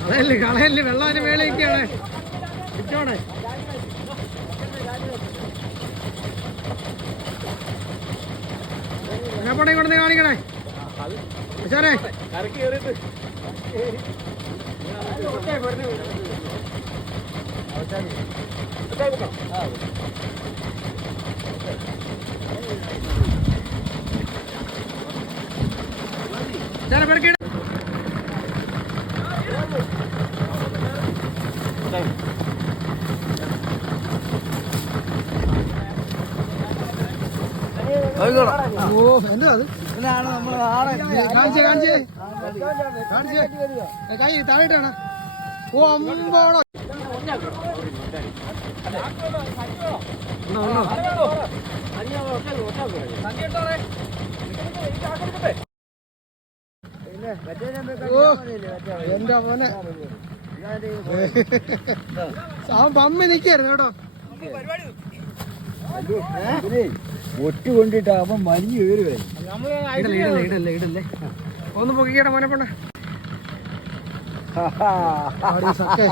കളയല്ലേ കളയല്ലേ വെള്ളം അതിന് മേളിലേക്കാണ് ഇട്ടോടെ പടം കൊണ്ട് കാണിക്കണേ അച്ഛനെ അച്ഛനെ പെറുക്കിട ഓ എന്താ അത്? കാണിച്ചേ കാണിച്ചേ. കാണിച്ചേ. കൈ താഴെട്ടാണ് ഓ അമ്പോളോ ഓ എന്റെ മോനെ. അവൻ പമ്മി നിക്കായിരുന്നു കേട്ടോ. ഒറ്റ കൊണ്ടിട്ട് അവൻ ഇടല്ലേ ഇടല്ലേ ഇടല്ലേ ഇടല്ലേ. ഒന്ന് പൊക്കിക്കട്ടെ മോനെ പോണ ആടി സക്കേ